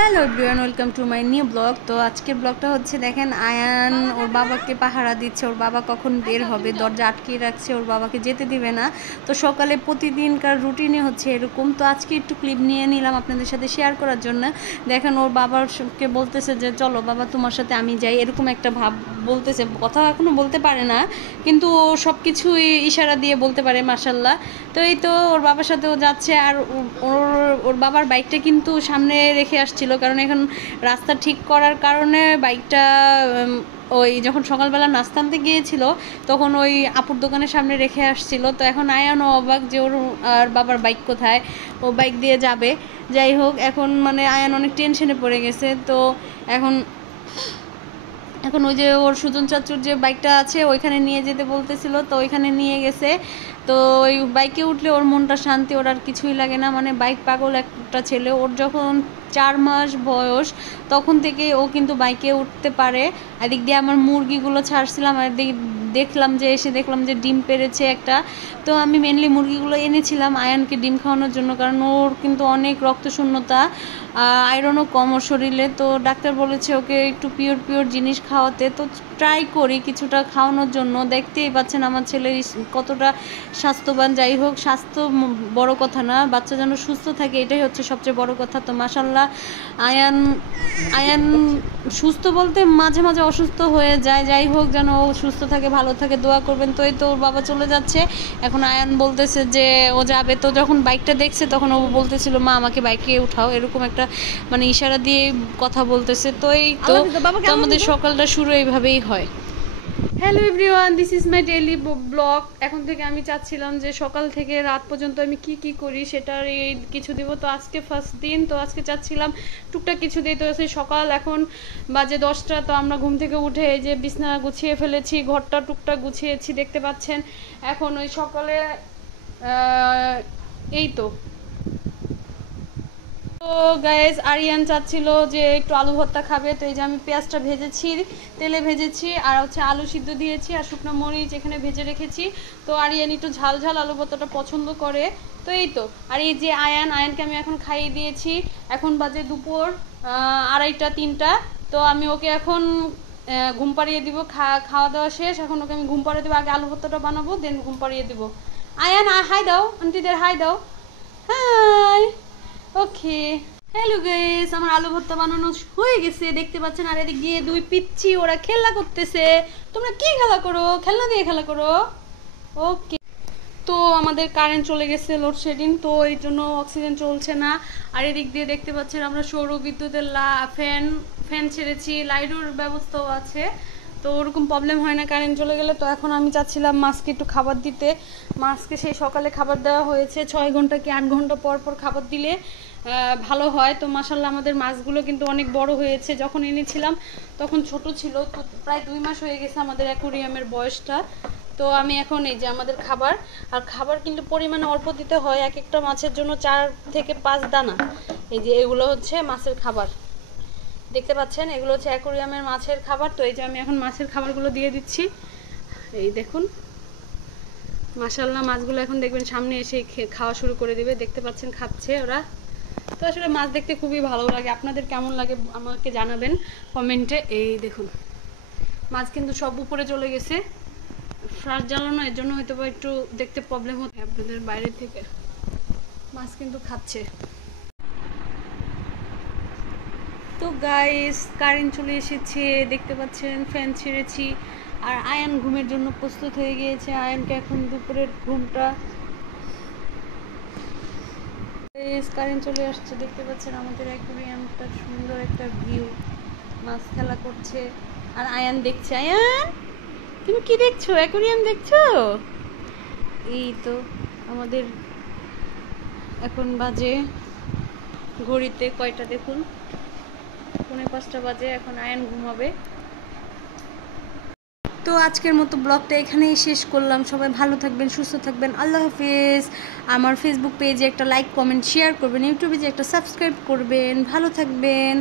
Hello everyone, welcome to my new blog. তো আজকের ব্লগটা হচ্ছে দেখেন, আয়ান ওর বাবাকে পাহারা দিচ্ছে। ওর বাবা কখন বের হবে, দরজা আটকিয়ে রাখছে, ওর বাবাকে যেতে দিবে না। তো সকালে প্রতিদিনকার রুটিনে হচ্ছে এরকম। তো আজকে একটু ক্লিপ নিয়ে নিলাম আপনাদের সাথে শেয়ার করার জন্য। দেখেন ওর বাবাকে বলতেছে যে চলো বাবা তোমার সাথে আমি যাই, এরকম একটা ভাব বলতেছে। কথা এখনও বলতে পারে না, কিন্তু ও সব কিছুই ইশারা দিয়ে বলতে পারে মাশাল্লাহ। তো এই তো ওর বাবার সাথেও যাচ্ছে। আর ওর বাবার বাইকটা কিন্তু সামনে রেখে আসছিল, কারণ এখন রাস্তা ঠিক করার কারণে বাইকটা ওই যখন সকালবেলা নাস্তা আনতে গিয়েছিল তখন ওই আপুর দোকানের সামনে রেখে আসছিল। তো এখন আয়ানও অবাক যে ওর আর বাবার বাইক কোথায়, ও বাইক দিয়ে যাবে। যাই হোক, এখন মানে আয়ান অনেক টেনশনে পড়ে গেছে। তো এখন এখন ওই যে ওর সুজন চাচুর যে বাইকটা আছে ওইখানে নিয়ে যেতে বলতেছিল, তো ওইখানে নিয়ে গেছে। তো ওই বাইকে উঠলে ওর মনটা শান্তি, ওর আর কিছুই লাগে না। মানে বাইক পাগল একটা ছেলে। ওর যখন 4 মাস বয়স তখন থেকে ও কিন্তু বাইকে উঠতে পারে। এদিক দিয়ে আমার মুরগিগুলো ছাড়ছিলাম, আর দেখলাম যে এসে দেখলাম যে ডিম পেড়েছে একটা। তো আমি মেনলি মুরগিগুলো এনেছিলাম আয়ানকে ডিম খাওয়ানোর জন্য, কারণ ওর কিন্তু অনেক রক্তশূন্যতা, আয়রনও কম ওর শরীরে। তো ডাক্তার বলেছে ওকে একটু পিওর জিনিস খাওয়াতে। তো ট্রাই করি কিছুটা খাওয়ানোর জন্য। দেখতেই পাচ্ছেন আমার ছেলে কতটা স্বাস্থ্যবান। যাই হোক, স্বাস্থ্য বড় কথা না, বাচ্চা যেন সুস্থ থাকে এটাই হচ্ছে সবচেয়ে বড় কথা। তো মাশাল্লাহ আয়ান সুস্থ বলতে মাঝে মাঝে অসুস্থ হয়ে যায়। যাই হোক, যেন ও সুস্থ থাকে, ভালো থাকে, দোয়া করবেন। তো এই তো ওর বাবা চলে যাচ্ছে। এখন আয়ান বলতেছে যে ও যাবে। তো যখন বাইকটা দেখছে তখন ও বলতেছিল মা আমাকে বাইকে উঠাও, এরকম একটা মানে ইশারা দিয়ে কথা বলতেছে। তো এই তো আমাদের সকালটা শুরু এইভাবেই হয়। Hello everyone, this is my daily blog. এখন থেকে আমি চাচ্ছিলাম যে সকাল থেকে রাত পর্যন্ত আমি কি কি করি সেটার এই কিছু দিব। তো আজকে ফার্স্ট দিন, তো আজকে চাচ্ছিলাম টুকটাক কিছু দিই। তো সেই সকাল এখন বাজে 10টা। তো আমরা ঘুম থেকে উঠে এই যে বিছনা গুছিয়ে ফেলেছি, ঘরটা টুকটাক গুছিয়েছি দেখতে পাচ্ছেন। এখন ওই সকালে এই তো তো গাইস, আরিয়ান চাচ্ছিল যে একটু আলু ভর্তা খাবে। তো এই যে আমি পেঁয়াজটা ভেজেছি, তেলে ভেজেছি, আর হচ্ছে আলু সিদ্ধ দিয়েছি, আর শুকনো মরিচ এখানে ভেজে রেখেছি। তো আরিয়ান একটু ঝাল ঝাল আলু ভর্তাটা পছন্দ করে। তো এই তো, আর এই যে আয়ানকে আমি এখন খাইয়ে দিয়েছি। এখন বাজে দুপুর 2:30 3টা। তো আমি ওকে এখন ঘুম পাড়িয়ে দিব। খাওয়া দাওয়া শেষ, এখন ওকে আমি ঘুম পাড়িয়ে দেবো। আগে আলু ভর্তাটা বানাবো, দেন ঘুম পাড়িয়ে দিব। আয়ান হাই দাও, আন্টিদের হাই দাও। হাই। ওকে, হ্যালো গাইস, আমার আলু ভর্তা বানানো হয়ে গেছে দেখতে পাচ্ছেন। আর এদিক দিয়ে দুই পিচ্ছি ওরা খেলা করতেছে। তোমরা কি খেলা করো? খেলনা দিয়ে খেলা করো। ওকে, তো আমাদের কারেন্ট চলে গেছে, লোডশেডিং, তো এই জন্য অক্সিজেন চলছে না। আর এদিক দিয়ে দেখতে পাচ্ছেন আমরা সৌর বিদ্যুতের ফ্যান ছেড়েছি, লাইটের ব্যবস্থাও আছে। তো ওরকম প্রবলেম হয় না কারেন্ট চলে গেলে। তো এখন আমি চাচ্ছিলাম মাছকে একটু খাবার দিতে। মাছকে সেই সকালে খাবার দেওয়া হয়েছে, 6 ঘন্টা কি 8 ঘন্টা পর পর খাবার দিলে ভালো হয়। তো মাশাল্লাহ আমাদের মাছগুলো কিন্তু অনেক বড় হয়েছে। যখন এনেছিলাম তখন ছোট ছিল। তো প্রায় 2 মাস হয়ে গেছে আমাদের অ্যাকোরিয়ামের বয়সটা। তো আমি এখন এই যে আমাদের খাবার, আর খাবার কিন্তু পরিমাণে অল্প দিতে হয়। এক একটা মাছের জন্য 4 থেকে 5 দানা। এই যে এগুলো হচ্ছে মাছের খাবার, দেখতে পাচ্ছেন, এগুলো হচ্ছে অ্যাকোরিয়ামের মাছের খাবার। তো এই যে আমি এখন মাছের খাবারগুলো দিয়ে দিচ্ছি। এই দেখুন মাশাল্লাহ, মাছগুলো এখন দেখবেন সামনে এসে খাওয়া শুরু করে দিবে। দেখতে পাচ্ছেন খাচ্ছে ওরা। তো আসলে মাছ দেখতে খুবই ভালো লাগে। আপনাদের কেমন লাগে আমাকে জানাবেন কমেন্টে। এই দেখুন মাছ কিন্তু সব উপরে চলে গেছে, ফ্লাশ জ্বালানো, এর জন্য হয়তো একটু দেখতে প্রবলেম হচ্ছে আপনাদের। বাইরে থেকে মাছ কিন্তু খাচ্ছে। তো গাইস, কারেন্ট চলে এসেছে দেখতে পাচ্ছেন, ফ্যান ছেড়েছি। আর আয়ান ঘুমের জন্য প্রস্তুত হয়ে গিয়েছে। আয়ানকে এখন দুপুরের ঘুমটা, কারেন্ট চলে আসছে দেখতে পাচ্ছেন। আমাদের অ্যাকোরিয়ামটা সুন্দর একটা ভিউ, মাছ খেলা করছে আর আয়ান দেখছে। আয়ান তুমি কি দেখছো? অ্যাকোরিয়াম দেখছো? এই তো আমাদের এখন বাজে ঘড়িতে কয়টা দেখুন, 4:45 বাজে। এখন আয়ান ঘুমাবে। তো আজকের মতো ব্লগটা এখানেই শেষ করলাম। সবাই ভালো থাকবেন, সুস্থ থাকবেন, আল্লাহ হাফেজ। আমার ফেসবুক পেজে একটা লাইক কমেন্ট শেয়ার করবেন, ইউটিউবে যে একটা সাবস্ক্রাইব করবেন। ভালো থাকবেন।